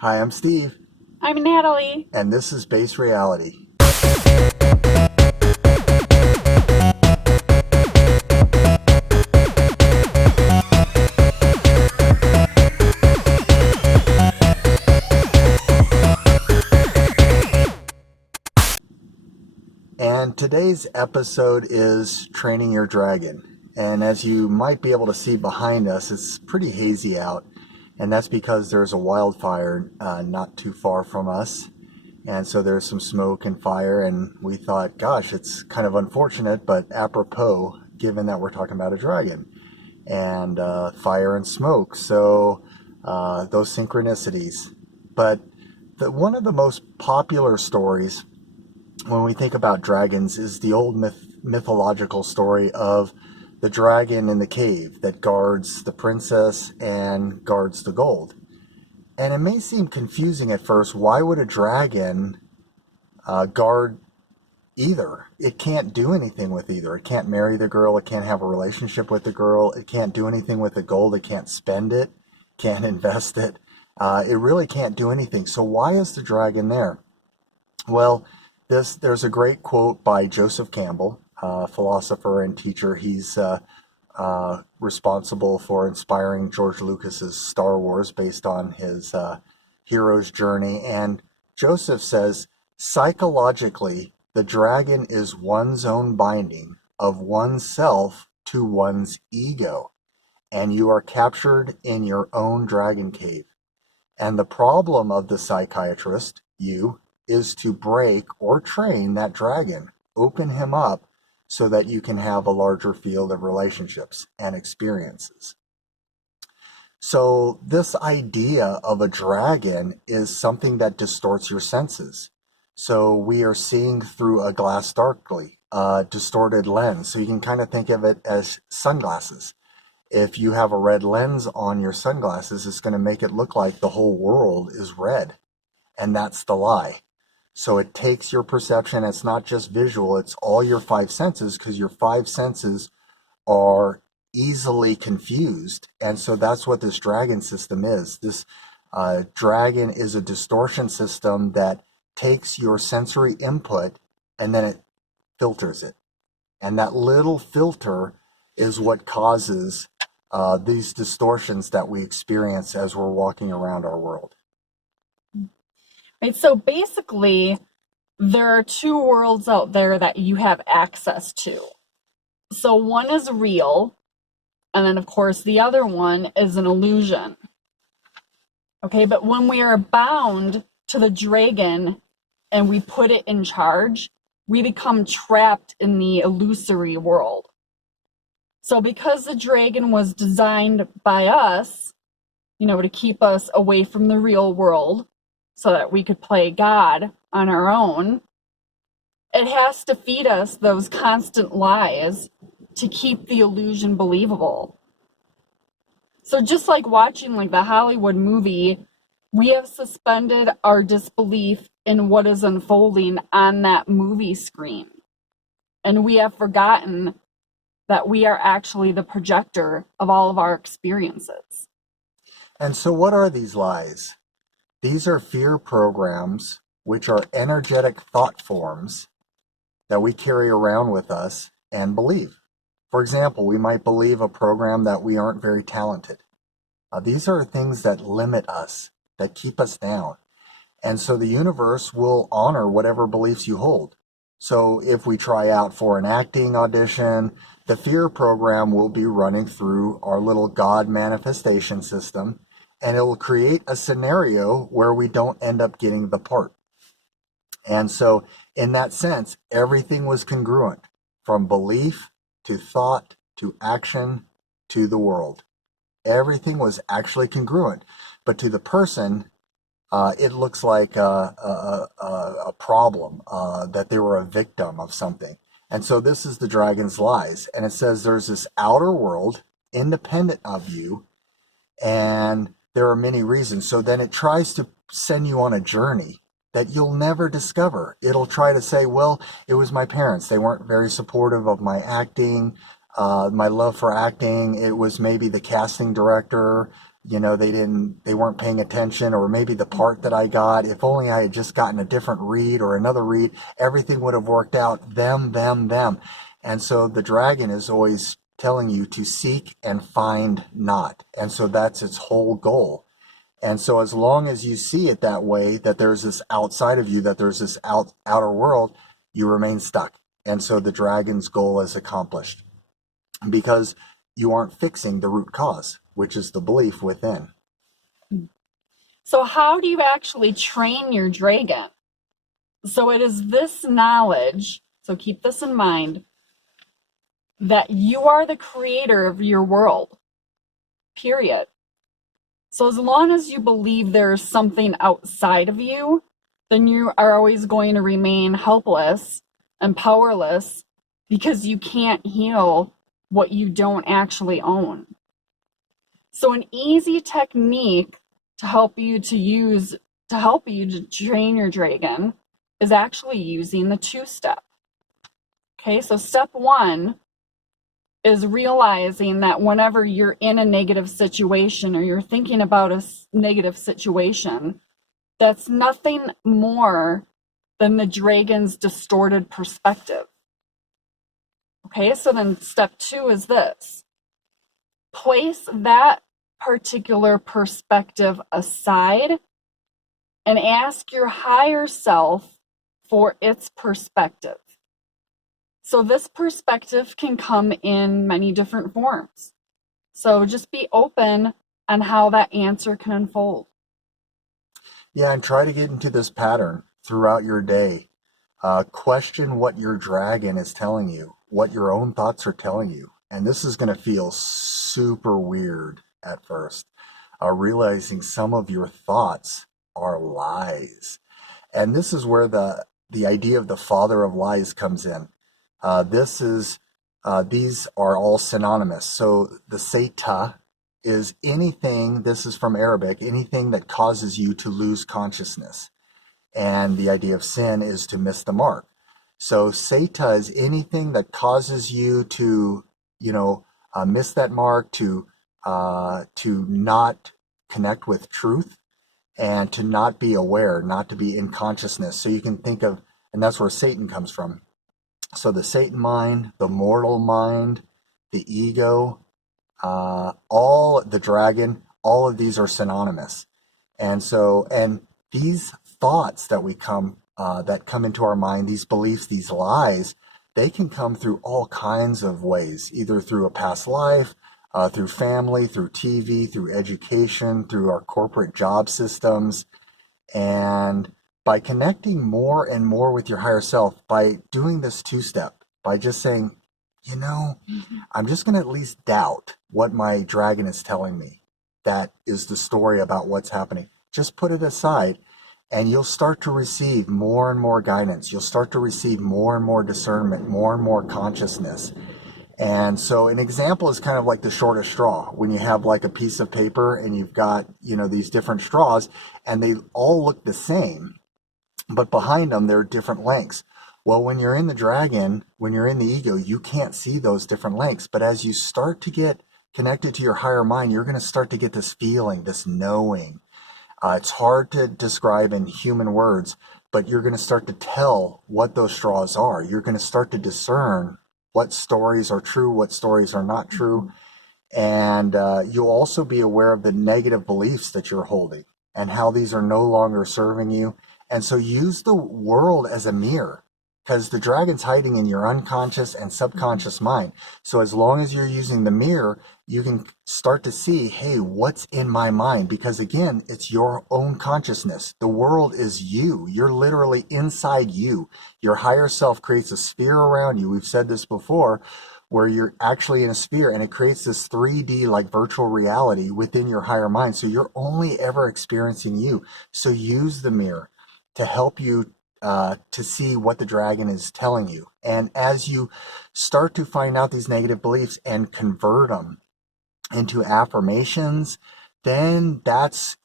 Hi, I'm Steve, I'm Natalie. and this is Base Reality. And today's episode is Training Your Dragon. And as you might be able to see behind us, it's pretty hazy out. And that's because there's a wildfire not too far from us. And so there's some smoke and fire. And we thought, gosh, it's kind of unfortunate, but apropos, given that we're talking about a dragon and fire and smoke. So those synchronicities. But one of the most popular stories when we think about dragons is the old mythological story of the dragon in the cave that guards the princess and guards the gold. And it may seem confusing at first. Why would a dragon guard either? It can't do anything with either. It can't marry the girl. It can't have a relationship with the girl. It can't do anything with the gold. It can't spend it. Can't invest it. It really can't do anything. So why is the dragon there? Well, there's a great quote by Joseph Campbell, philosopher and teacher. He's responsible for inspiring George Lucas's Star Wars based on his hero's journey. And Joseph says, psychologically, the dragon is one's own binding of oneself to one's ego, and you are captured in your own dragon cave. And the problem of the psychiatrist, you, is to break or train that dragon, open him up so that you can have a larger field of relationships and experiences. So this idea of a dragon is something that distorts your senses. So we are seeing through a glass darkly, a distorted lens. So you can kind of think of it as sunglasses. If you have a red lens on your sunglasses, it's going to make it look like the whole world is red. And that's the lie. So it takes your perception. It's not just visual. It's all your five senses, because your five senses are easily confused. And so that's what this dragon system is. This dragon is a distortion system that takes your sensory input and then it filters it. And that little filter is what causes these distortions that we experience as we're walking around our world. Right, so basically, there are two worlds out there that you have access to. So one is real, and then of course the other one is an illusion. Okay, but when we are bound to the dragon and we put it in charge, we become trapped in the illusory world. So because the dragon was designed by us, to keep us away from the real world so that we could play God on our own, it has to feed us those constant lies to keep the illusion believable. So just like watching the Hollywood movie, we have suspended our disbelief in what is unfolding on that movie screen. And we have forgotten that we are actually the projector of all of our experiences. And so what are these lies? These are fear programs, which are energetic thought forms that we carry around with us and believe. For example, we might believe a program that we aren't very talented. These are things that limit us, that keep us down. And so the universe will honor whatever beliefs you hold. So if we try out for an acting audition, the fear program will be running through our little God manifestation system, and it will create a scenario where we don't end up getting the part. And so in that sense, everything was congruent, from belief to thought to action to the world. Everything was actually congruent. But to the person, it looks like a problem, that they were a victim of something. And so this is the dragon's lies. And it says there's this outer world independent of you, and there are many reasons. So then it tries to send you on a journey that you'll never discover. It'll try to say, well, it was my parents. They weren't very supportive of my acting, my love for acting. It was maybe the casting director. they weren't paying attention, or maybe the part that I got, if only I had just gotten a different read or another read, everything would have worked out. Them. And so the dragon is always telling you to seek and find not. And so that's its whole goal. And so as long as you see it that way, that there's this outside of you, that there's this outer world, you remain stuck. And so the dragon's goal is accomplished because you aren't fixing the root cause, which is the belief within. So how do you actually train your dragon? So it is this knowledge, so keep this in mind, that you are the creator of your world, period. So as long as you believe there's something outside of you, then you are always going to remain helpless and powerless because you can't heal what you don't actually own. So an easy technique to help you to train your dragon is actually using the 2-step. Okay, so step 1 is realizing that whenever you're in a negative situation or you're thinking about a negative situation, that's nothing more than the dragon's distorted perspective. Okay, so then step 2 is this. Place that particular perspective aside and ask your higher self for its perspective. So this perspective can come in many different forms. So just be open on how that answer can unfold. Yeah, and try to get into this pattern throughout your day. Question what your dragon is telling you, what your own thoughts are telling you. And this is going to feel super weird at first, realizing some of your thoughts are lies. And this is where the idea of the father of lies comes in. These are all synonymous. So the Seta is anything, this is from Arabic, anything that causes you to lose consciousness. And the idea of sin is to miss the mark. So Seta is anything that causes you to, miss that mark, to not connect with truth, and to not be aware, not to be in consciousness. So you can think of, and that's where Satan comes from. So the Satan mind, the mortal mind, the ego, all the dragon, all of these are synonymous. And these thoughts that come into our mind, these beliefs, these lies, they can come through all kinds of ways, either through a past life, through family, through TV, through education, through our corporate job systems. And by connecting more and more with your higher self, by doing this 2-step, by just saying, I'm just going to at least doubt what my dragon is telling me. That is the story about what's happening. Just put it aside, and you'll start to receive more and more guidance. You'll start to receive more and more discernment, more and more consciousness. And so an example is kind of like the shortest straw. When you have like a piece of paper and you've got, these different straws, and they all look the same, but behind them, there are different lengths. Well, when you're in the dragon, when you're in the ego, you can't see those different lengths. But as you start to get connected to your higher mind, you're going to start to get this feeling, this knowing. It's hard to describe in human words, but you're going to start to tell what those straws are. You're going to start to discern what stories are true, what stories are not true. And you'll also be aware of the negative beliefs that you're holding and how these are no longer serving you. And so use the world as a mirror, because the dragon's hiding in your unconscious and subconscious mind. So as long as you're using the mirror, you can start to see, hey, what's in my mind? Because again, it's your own consciousness. The world is you. You're literally inside you. Your higher self creates a sphere around you. We've said this before, where you're actually in a sphere, and it creates this 3D like virtual reality within your higher mind. So you're only ever experiencing you. So use the mirror to help you to see what the dragon is telling you. And as you start to find out these negative beliefs and convert them into affirmations, then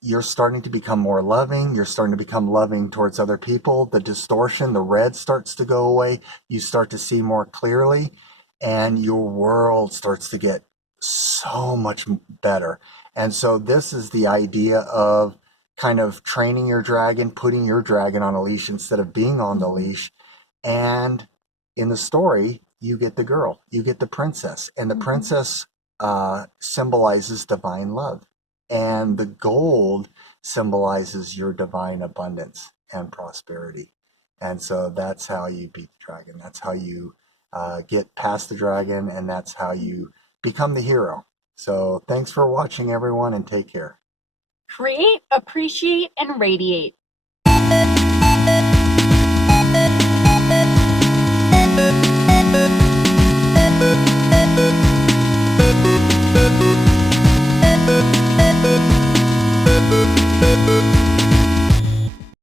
you're starting to become more loving. You're starting to become loving towards other people. The distortion, the red starts to go away. You start to see more clearly, and your world starts to get so much better. And so this is the idea of kind of training your dragon, putting your dragon on a leash instead of being on the leash. And in the story, you get the girl, you get the princess, and the princess symbolizes divine love, and the gold symbolizes your divine abundance and prosperity. And so that's how you beat the dragon. That's how you get past the dragon, and that's how you become the hero. So thanks for watching, everyone, and take care. Create, appreciate, and radiate.